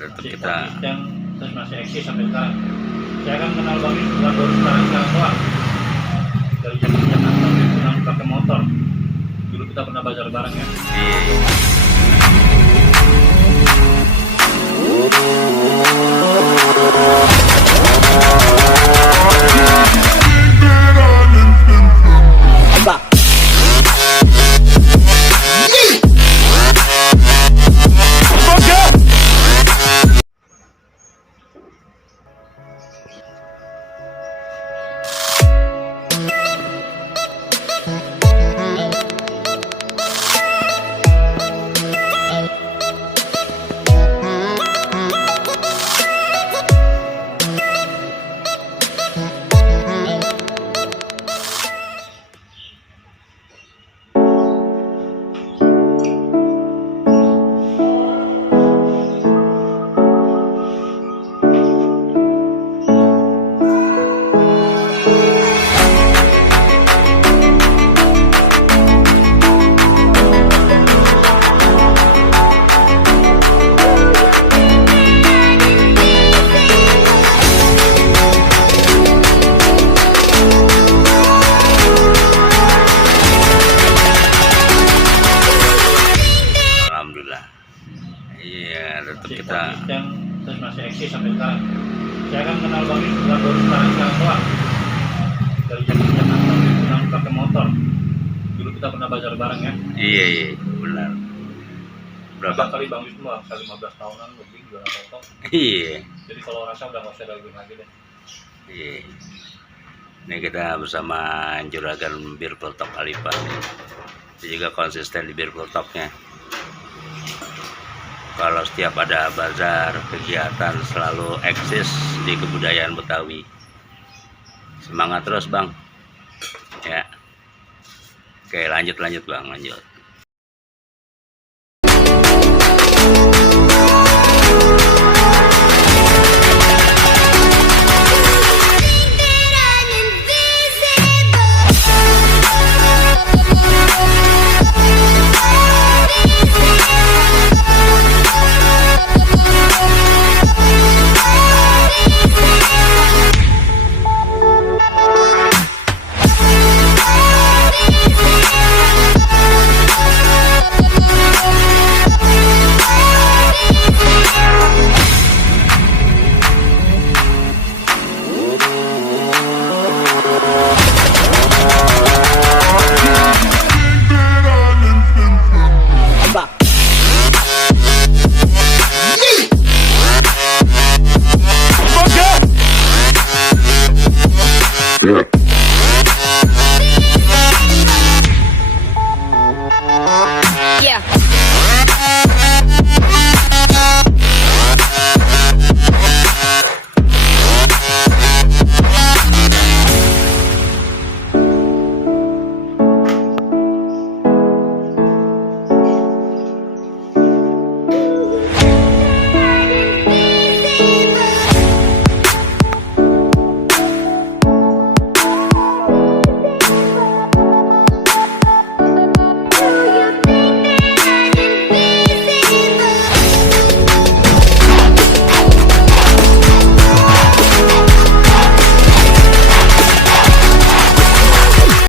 tetap masih kita konsisten, terus masih eksis sampai sekarang. Saya kan kenal Bang Yus bukan baru sekarang doang. Dari zaman Jakarta pernah pakai motor. Dulu kita pernah bazar bareng ya. alhamdulillah. Iya, tetap Masih kita konsisten, terus masih eksis sampai sekarang. Saya kan kenal Bang Yus bukan baru sekarang doang. Dari zaman Jakarta pernah pakai motor. Dulu kita pernah bazar bareng ya. iya benar. Berapa Berapa? kali Bang Yus tuh bisa 15 tahunan lebih jualan motor. Iya. Jadi kalau rasa udah nggak usah daging lagi deh. Iya. Ini kita bersama Juragan Bir Peletok Alipa. Dia juga konsisten di Bir Peletoknya. Kalau setiap ada bazar, kegiatan selalu eksis di kebudayaan Betawi. Semangat terus Bang. Ya. Oke, lanjut Bang, lanjut.